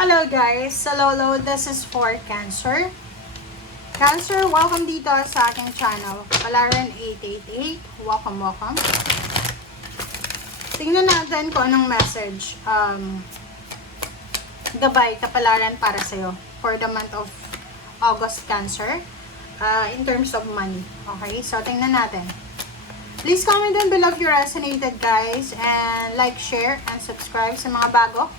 Hello guys, sa Lolo, this is for Cancer. Cancer, welcome dito sa aking channel, Kapalaran 888. Welcome. Tingnan natin kung anong message gabay kapalaran para sa'yo for the month of August, Cancer, in terms of money. Okay, so tingnan natin. Please comment down below if you resonated guys, and like, share, and subscribe sa mga bago.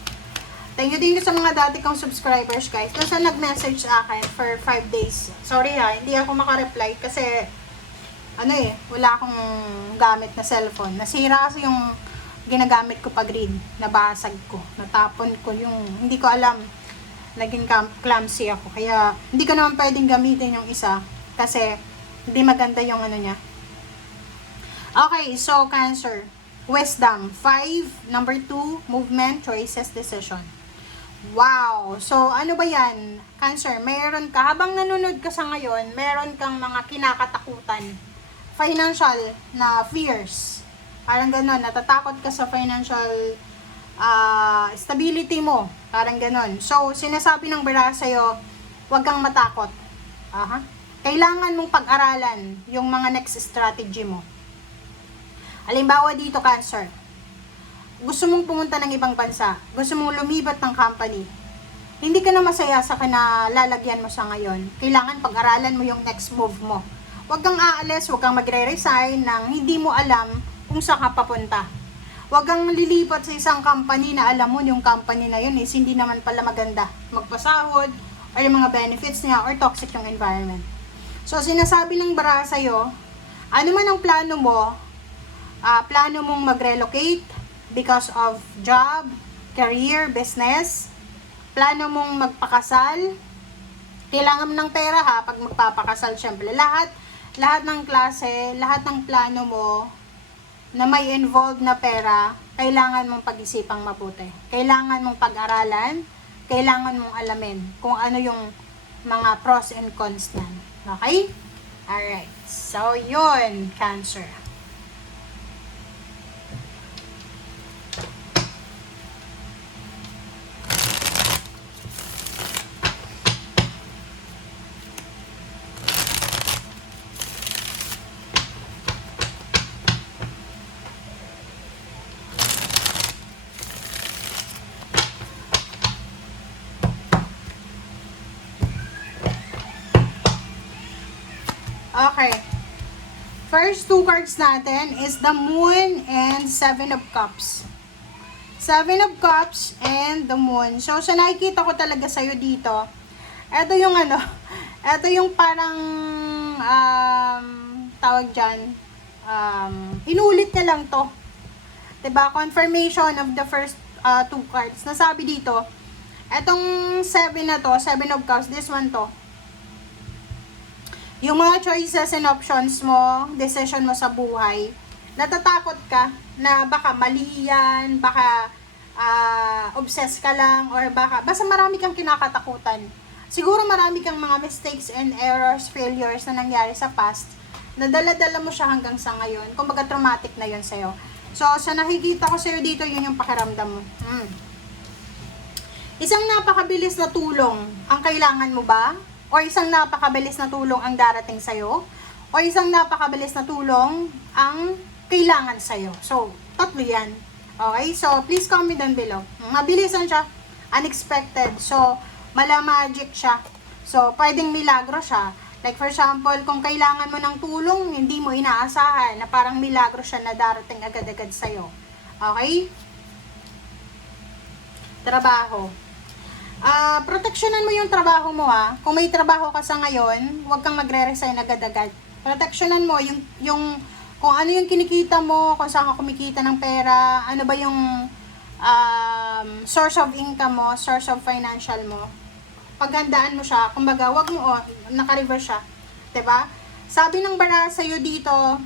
Thank you sa mga dati kong subscribers guys. Kasi nag-message sa akin for 5 days. Sorry hindi ako makareply kasi wala akong gamit na cellphone. Nasira kasi yung ginagamit ko pag-read. Nabasag ko. Natapon ko yung, hindi ko alam. Naging clumsy ako. Kaya hindi ko naman pwedeng gamitin yung isa kasi hindi maganda yung niya. Okay, so Cancer. Wisdom. 5. Number 2. Movement, choices, decision. Wow! So, ano ba yan? Cancer, meron ka, habang nanonood ka sa ngayon, meron kang mga kinakatakutan. Financial na fears. Parang gano'n, natatakot ka sa financial stability mo. Parang gano'n. So, sinasabi ng bara sa'yo, huwag kang matakot. Kailangan mong pag-aralan yung mga next strategy mo. Halimbawa dito, Cancer. Gusto mong pumunta ng ibang bansa, gusto mong lumibat ng company, hindi ka na masaya sa kinalalagyan mo sa ngayon. Kailangan pag-aralan mo yung next move mo. Huwag kang aalis, huwag kang magre-resign nang hindi mo alam kung saan ka papunta. Huwag kang lilipat sa isang company na alam mo yung company na yun is hindi naman pala maganda magpasahod, or yung mga benefits niya, or toxic yung environment. So, sinasabi ng bara sa'yo, ano man ang plano mo, plano mong mag-relocate, because of job, career, business, plano mong magpakasal, kailangan mo ng pera pag magpapakasal, syempre, lahat ng klase, lahat ng plano mo na may involved na pera, kailangan mong pag-isipang mabuti. Kailangan mong pag-aralan, kailangan mong alamin kung ano yung mga pros and cons na. Okay? Alright. So, yun, Cancer. Okay. First two cards natin is the Moon and 7 of Cups. 7 of Cups and the Moon. So, sa nakikita ko talaga sa'yo dito, ito yung ito yung parang, tawag dyan, inulit na lang to. Diba? Confirmation of the first two cards. Nasabi dito, etong 7 na to, 7 of Cups, this one to. Yung mga choices and options mo, decision mo sa buhay, natatakot ka na baka mali yan, baka obsessed ka lang, or basta marami kang kinakatakutan. Siguro marami kang mga mistakes and errors, failures na nangyari sa past, na dala-dala mo siya hanggang sa ngayon. Kumbaga traumatic na yun sa'yo. So, sa nakikita ko sa'yo dito, yun yung pakiramdam mo. Isang napakabilis na tulong ang kailangan mo ba? O isang napakabilis na tulong ang darating sa'yo, o isang napakabilis na tulong ang kailangan sa'yo. So, tatlo yan. Okay? So, please comment down below. Mabilisan siya. Unexpected. So, magic siya. So, pwedeng milagro siya. Like for example, kung kailangan mo ng tulong, hindi mo inaasahan na parang milagro siya na darating agad-agad sa'yo. Okay? Trabaho. Proteksyonan mo yung trabaho mo Kung may trabaho ka sa ngayon, huwag kang magre-resign agad-agad. Proteksyonan mo yung kung ano yung kinikita mo, kung saan ka kumikita ng pera, ano ba yung source of income mo, source of financial mo. Paghandaan mo siya, kumbaga, wag mo naka-reverse siya. 'Di ba? Sabi ng bara sa'yo dito,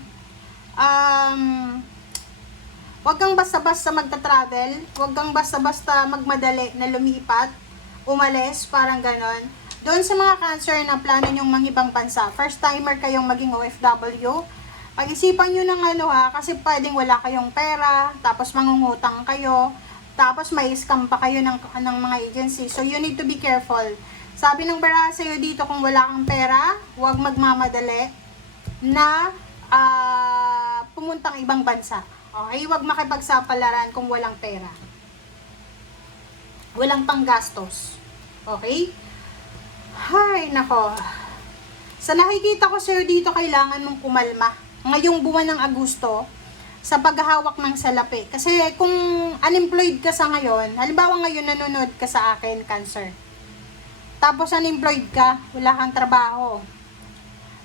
wag kang basta-basta magta-travel, wag kang basta-basta magmadali na lumipat, umalis, parang ganon. Doon sa mga Cancer na plano nyong mangibang bansa, first timer kayong maging OFW, pag-isipan nyo ng kasi pwedeng wala kayong pera, tapos mangungutang kayo, Tapos may scam pa kayo ng mga agency. So you need to be careful. Sabi ng baraha sa'yo dito, kung wala kang pera, huwag magmamadali na pumuntang ibang bansa. Okay? Huwag makipagsapalaran kung walang pera. Walang panggastos. Okay? Hay, nako. Sa nakikita ko sa'yo dito, kailangan mong kumalma. Ngayong buwan ng Agosto, sa paghahawak ng salapi. Kasi kung unemployed ka sa ngayon, halimbawa ngayon nanonood ka sa akin, Cancer. Tapos unemployed ka, wala kang trabaho.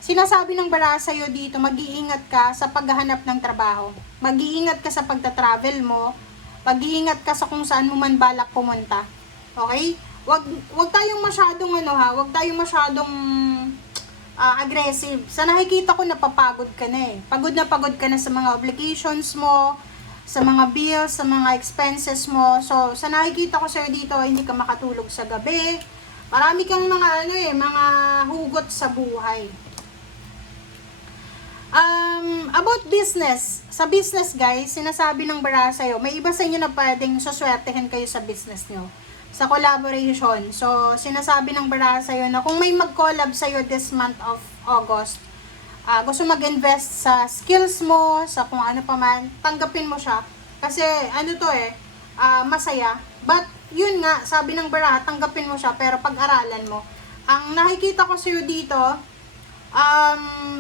Sinasabi ng baraha sa'yo dito, mag-iingat ka sa paghahanap ng trabaho. Mag-iingat ka sa pagta-travel mo. Mag-iingat ka sa kung saan mo man balak pumunta. Okay? Wag tayong masyadong wag tayong masyadong aggressive. Sa nakikita ko, napapagod ka na eh. Pagod ka na sa mga obligations mo, sa mga bills, sa mga expenses mo. So, sa nakikita ko sa'yo dito, hindi ka makatulog sa gabi. Marami kang mga mga hugot sa buhay. About business. Sa business, guys, sinasabi ng baraha sa'yo, may iba sa inyo na pwedeng suswertehin kayo sa business nyo. Sa collaboration. So, sinasabi ng baraha sa'yo na kung may mag-collab sa'yo this month of August, gusto mag-invest sa skills mo, sa kung ano pa man, tanggapin mo siya. Kasi, masaya. But, yun nga, sabi ng baraha, tanggapin mo siya, pero pag-aralan mo. Ang nakikita ko sa'yo dito,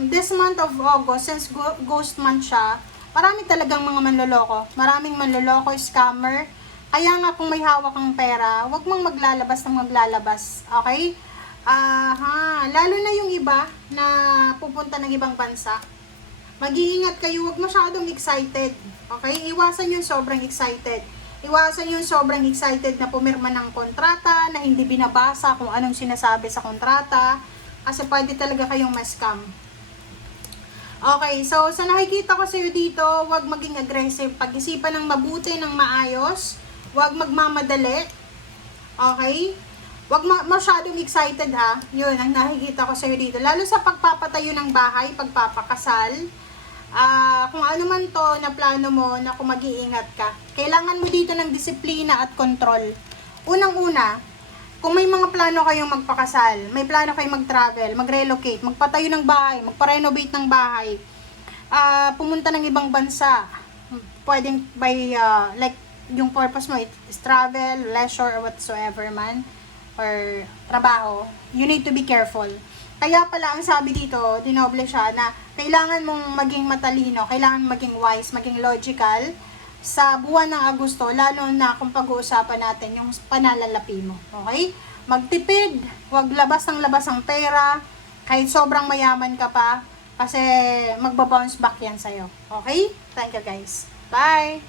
this month of August, since ghost month siya, marami talagang mga manloloko. Maraming manloloko, scammer. Kaya nga kung may hawak kang pera, wag mong maglalabas ng maglalabas. Okay? Lalo na yung iba na pupunta ng ibang bansa. Mag-iingat kayo, wag masyadong excited. Okay? Iwasan yung sobrang excited. Iwasan yung sobrang excited na pumirma ng kontrata, na hindi binabasa kung anong sinasabi sa kontrata. Kasi pwede talaga kayong ma-scam. Okay, so sa nakikita ko sa'yo dito, wag maging aggressive. Pag-isipan ng mabuti, ng maayos. Huwag magmamadali. Okay? Huwag masyadong excited ha. Yun, ang nakikita ko sa'yo dito. Lalo sa pagpapatayo ng bahay, pagpapakasal. Kung ano man to na plano mo na kung mag-iingat ka. Kailangan mo dito ng disiplina at control. Unang-una, kung may mga plano kayong magpakasal, may plano kayong mag-travel, mag-relocate, magpatayo ng bahay, magpa-renovate ng bahay, pumunta ng ibang bansa, pwedeng by, yung purpose mo is travel, leisure, or whatsoever man, or trabaho, you need to be careful. Kaya pala ang sabi dito, dinoble siya, na kailangan mong maging matalino, kailangan maging wise, maging logical, sa buwan ng Agosto, lalo na kung pag-uusapan natin yung panalalapi mo. Okay? Magtipid, wag labas ang pera, kahit sobrang mayaman ka pa, kasi magbabounce back yan sa'yo. Okay? Thank you guys. Bye!